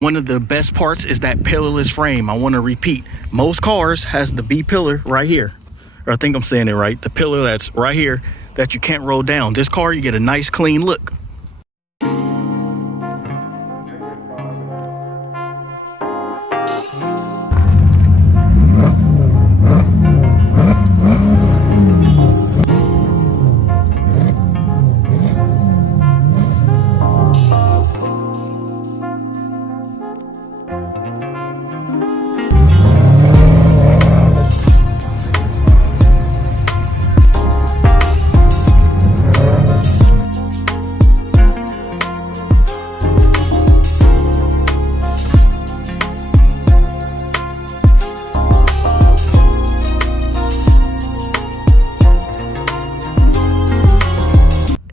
One of the best parts is that pillarless frame. I want to repeat, most cars has the B pillar right here. Or I think I'm saying it right. The pillar that's right here that you can't roll down. This car, you get a nice clean look.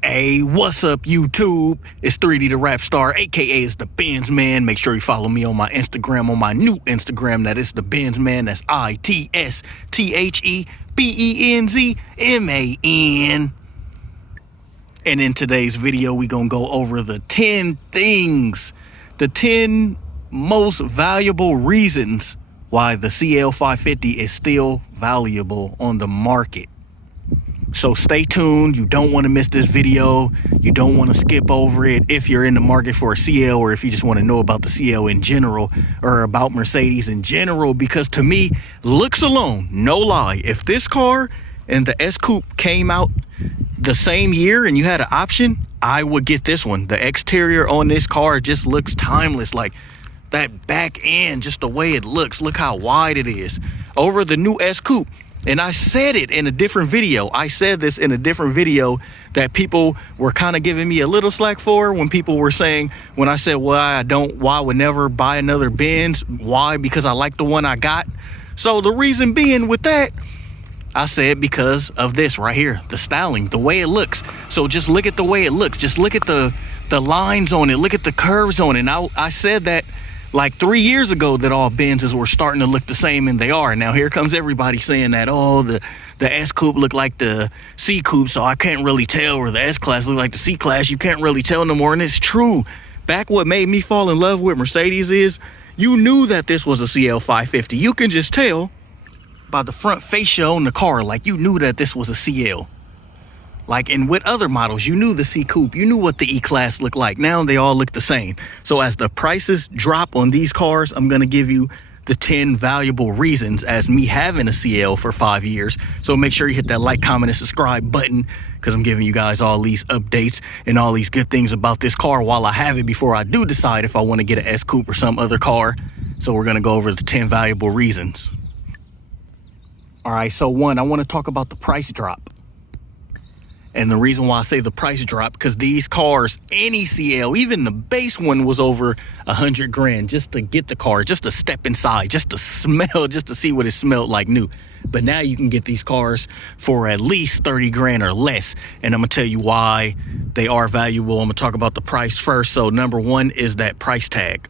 Hey, what's up, YouTube? It's 3D the Rap Star, aka it's the Benz Man. Make sure you follow me on my Instagram, on my new Instagram. That is the Benz Man. That's ITSTHEBENZMAN. And in today's video, we gonna go over the 10 things, the 10 most valuable reasons why the CL550 is still valuable on the market. So stay tuned. You don't want to miss this video. You don't want to skip over it if you're in the market for a CL, or if you just want to know about the CL in general, or about Mercedes in general. Because to me, looks alone, no lie, if this car and the S Coupe came out the same year and you had an option, I would get this one. The exterior on this car just looks timeless. Like that back end, just the way it looks. Look how wide it is over the new S Coupe. And I said it in a different video. I said this in a different video that people were kind of giving me a little slack for, when people were saying, when I said, why I would never buy another Benz. Why? Because I like the one I got. So the reason being with that, I said because of this right here, the styling, the way it looks. So just look at the way it looks. Just look at the lines on it. Look at the curves on it. And I said that like 3 years ago that all Benzes were starting to look the same, and they are. Now here comes everybody saying that, oh, the S Coupe look like the C Coupe, so I can't really tell, or the S Class look like the C Class. You can't really tell no more, and it's true. Back what made me fall in love with Mercedes is you knew that this was a CL550. You can just tell by the front fascia on the car, like you knew that this was a CL. Like, and with other models, you knew the C Coupe, you knew what the E Class looked like. Now they all look the same. So as the prices drop on these cars, I'm gonna give you the 10 valuable reasons as me having a CL for 5 years. So make sure you hit that like, comment, and subscribe button, because I'm giving you guys all these updates and all these good things about this car while I have it, before I do decide if I want to get an S Coupe or some other car. So we're gonna go over the 10 valuable reasons. All right, so one, I want to talk about the price drop. And the reason why I say the price drop, because these cars, any CL, even the base one, was over 100 grand just to get the car, just to step inside, just to smell, just to see what it smelled like new. But now you can get these cars for at least 30 grand or less. And I'm gonna tell you why they are valuable. I'm gonna talk about the price first. So number one is that price tag.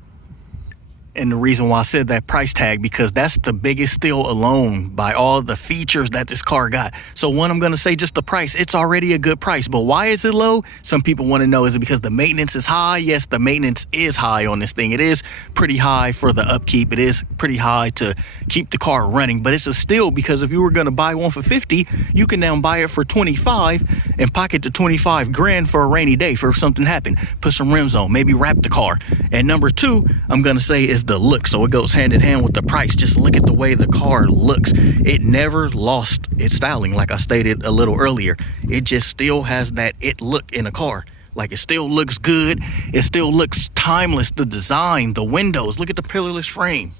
And the reason why I said that price tag, because that's the biggest steal alone by all the features that this car got. So one, I'm going to say just the price. It's already a good price. But why is it low? Some people want to know, is it because the maintenance is high? Yes, the maintenance is high on this thing. It is pretty high for the upkeep. It is pretty high to keep the car running. But it's a steal, because if you were going to buy one for 50, you can now buy it for 25 and pocket the 25 grand for a rainy day, for if something happened. Put some rims on, maybe wrap the car. And number two, I'm going to say, is the look. So it goes hand in hand with the price. Just look at the way the car looks. It never lost its styling, like I stated a little earlier. It just still has that it look in a car. Like, it still looks good. It still looks timeless. The design, the windows, look at the pillarless frame.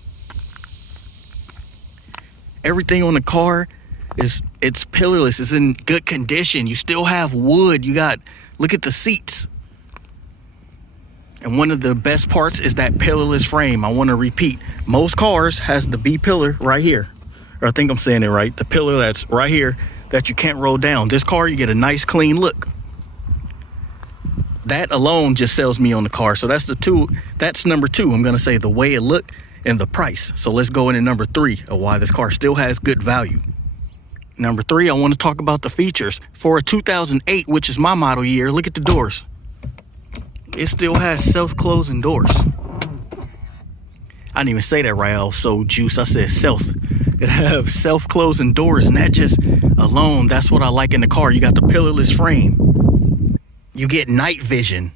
Everything on the car it's pillarless. It's in good condition. You still have wood. Look at the seats. And one of the best parts is that pillarless frame. I want to repeat, most cars has the B pillar right here. Or I think I'm saying it right. The pillar that's right here that you can't roll down. This car, you get a nice clean look. That alone just sells me on the car. So that's number two. I'm going to say the way it looked and the price. So let's go into number three of why this car still has good value. Number three, I want to talk about the features. For a 2008, which is my model year, look at the doors. It still has self-closing doors. I didn't even say that right. I was so juiced. I said self. It have self-closing doors, and that just alone, that's what I like in the car. You got the pillarless frame. You get night vision.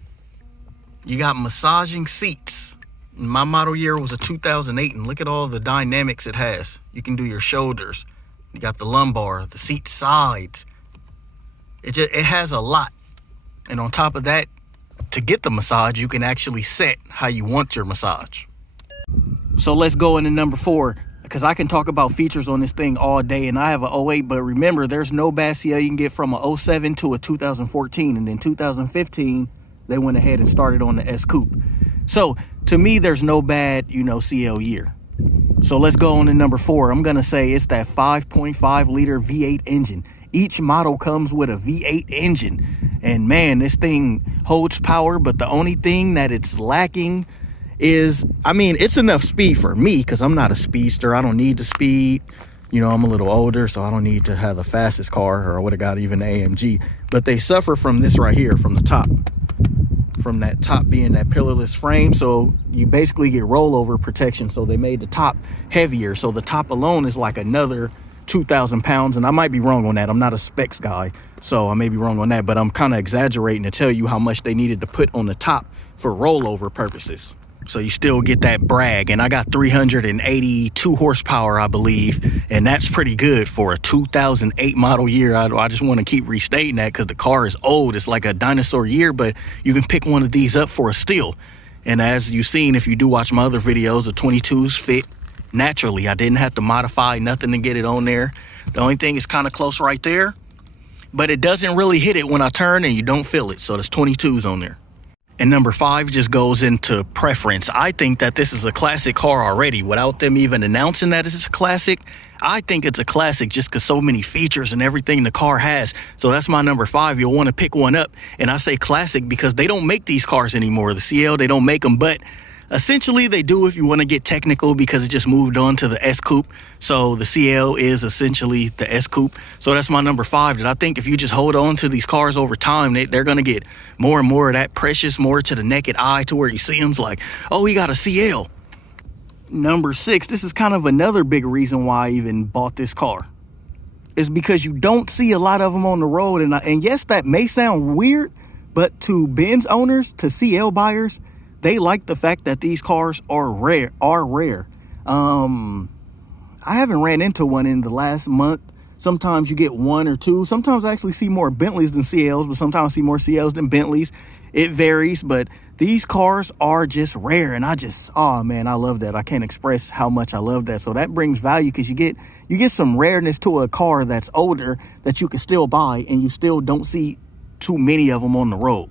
You got massaging seats. My model year was a 2008, and look at all the dynamics it has. You can do your shoulders. You got the lumbar, the seat sides. It has a lot. And on top of that, to get the massage, you can actually set how you want your massage. So let's go into number 4, because I can talk about features on this thing all day, and I have an 08, but remember, there's no bad CL. You can get from a 07 to a 2014, and then 2015, they went ahead and started on the S Coupe. So to me, there's no bad, CL year. So let's go on to number 4. I'm gonna say it's that 5.5 liter V8 engine. Each model comes with a V8 engine, and man, this thing holds power, but the only thing that it's lacking is, it's enough speed for me, because I'm not a speedster. I don't need the speed. I'm a little older, so I don't need to have the fastest car, or I would have got even the AMG. But they suffer from this right here, from the top. From that top being that pillarless frame, so you basically get rollover protection. So they made the top heavier, so the top alone is like another 2,000 pounds, and I might be wrong on that. I'm not a specs guy, so I may be wrong on that, but I'm kind of exaggerating to tell you how much they needed to put on the top for rollover purposes. So you still get that brag, and I got 382 horsepower, I believe, and that's pretty good for a 2008 model year. I just want to keep restating that because the car is old. It's like a dinosaur year, but you can pick one of these up for a steal. And as you've seen, if you do watch my other videos, the 22s fit naturally. I didn't have to modify nothing to get it on there. The only thing is kind of close right there, but it doesn't really hit it when I turn, and you don't feel it. So there's 22s on there. And number 5 just goes into preference. I think that this is a classic car already. Without them even announcing that it's a classic, I think it's a classic just because so many features and everything the car has. So that's my number 5. You'll want to pick one up. And I say classic because they don't make these cars anymore. The CL, they don't make them, but essentially they do if you want to get technical, because it just moved on to the S Coupe. So the CL is essentially the S Coupe. So that's my number 5. That I think if you just hold on to these cars over time, they're going to get more and more of that precious, more to the naked eye, to where you see them like, oh, he got a CL. Number 6, this is kind of another big reason why I even bought this car. Is because you don't see a lot of them on the road. And yes, that may sound weird, but to Benz owners, to CL buyers, they like the fact that these cars are rare. I haven't ran into one in the last month. Sometimes you get 1 or 2. Sometimes I actually see more Bentleys than CLs, but sometimes I see more CLs than Bentleys. It varies, but these cars are just rare, and oh man, I love that. I can't express how much I love that. So that brings value, because you get some rareness to a car that's older that you can still buy, and you still don't see too many of them on the road.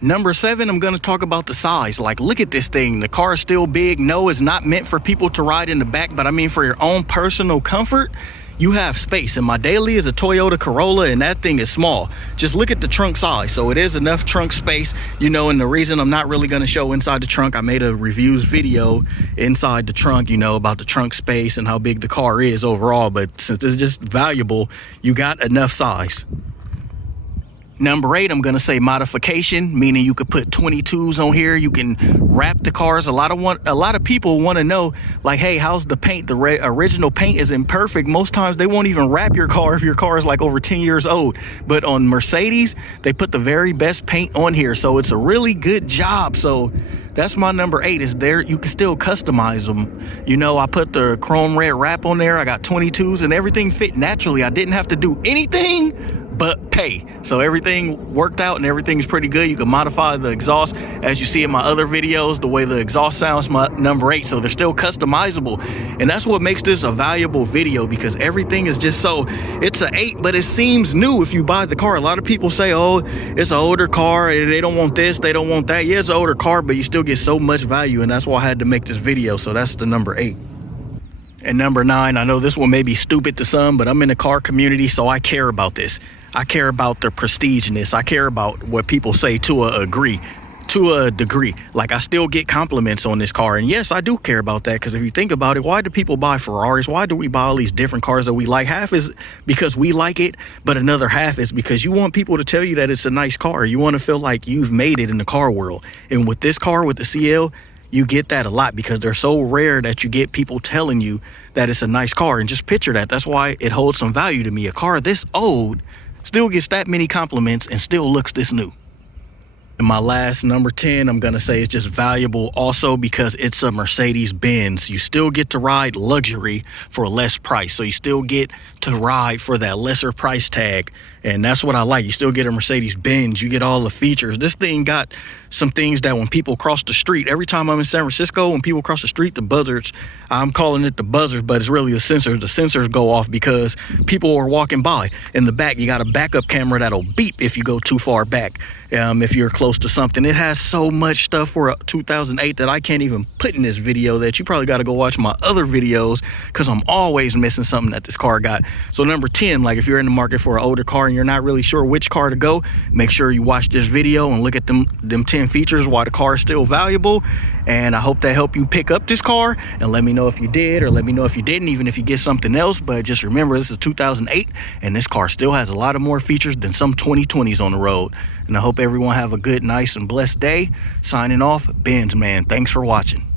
Number 7, I'm going to talk about the size. Like, look at this thing. The car is still big. No, it's not meant for people to ride in the back, but for your own personal comfort, you have space. And my daily is a Toyota Corolla, and that thing is small. Just look at the trunk size. So it is enough trunk space, and the reason I'm not really going to show inside the trunk, I made a reviews video inside the trunk, about the trunk space and how big the car is overall. But since it's just valuable, you got enough size. Number 8, I'm going to say modification, meaning you could put 22s on here. You can wrap the cars. A lot of people want to know, like, hey, how's the paint? The original paint is imperfect. Most times they won't even wrap your car if your car is like over 10 years old. But on Mercedes, they put the very best paint on here. So it's a really good job. So that's my number 8 is there. You can still customize them. I put the chrome red wrap on there. I got 22s, and everything fit naturally. I didn't have to do anything but pay. So everything worked out, and everything's pretty good. You can modify the exhaust, as you see in my other videos, the way the exhaust sounds, my number 8. So they're still customizable, and that's what makes this a valuable video, because everything is just so, it's an 8, but it seems new if you buy the car. A lot of people say, oh, it's an older car, they don't want this, they don't want that. Yeah, it's an older car, but you still get so much value, and that's why I had to make this video. So that's the number 8. And number 9, I know this one may be stupid to some, but I'm in the car community, so I care about this. I care about the prestigeness. I care about what people say to a degree. Like, I still get compliments on this car. And yes, I do care about that, because if you think about it, why do people buy Ferraris? Why do we buy all these different cars that we like? Half is because we like it, but another half is because you want people to tell you that it's a nice car. You want to feel like you've made it in the car world. And with this car, with the CL, You get that a lot because they're so rare that you get people telling you that it's a nice car. And just picture that. That's why it holds some value to me. A car this old still gets that many compliments and still looks this new. And my last number 10, I'm going to say it's just valuable also because it's a Mercedes-Benz. You still get to ride luxury for a less price. So you still get to ride for that lesser price tag. And that's what I like. You still get a Mercedes-Benz. You get all the features. This thing got some things that when people cross the street, every time I'm in San Francisco, when people cross the street, the buzzards, I'm calling it the buzzers, but it's really the sensors. The sensors go off because people are walking by. In the back, you got a backup camera that'll beep if you go too far back. If you're close to something. It has so much stuff for a 2008 that I can't even put in this video, that you probably got to go watch my other videos because I'm always missing something that this car got. So number 10, like if you're in the market for an older car and you're not really sure which car to go, make sure you watch this video and look at them 10 features why the car is still valuable. And I hope that helped you pick up this car, and let me know if you did, or let me know if you didn't, even if you get something else. But just remember, this is 2008 and this car still has a lot of more features than some 2020s on the road. And I hope everyone have a good, nice, and blessed day. Signing off, Benz Man. Thanks for watching.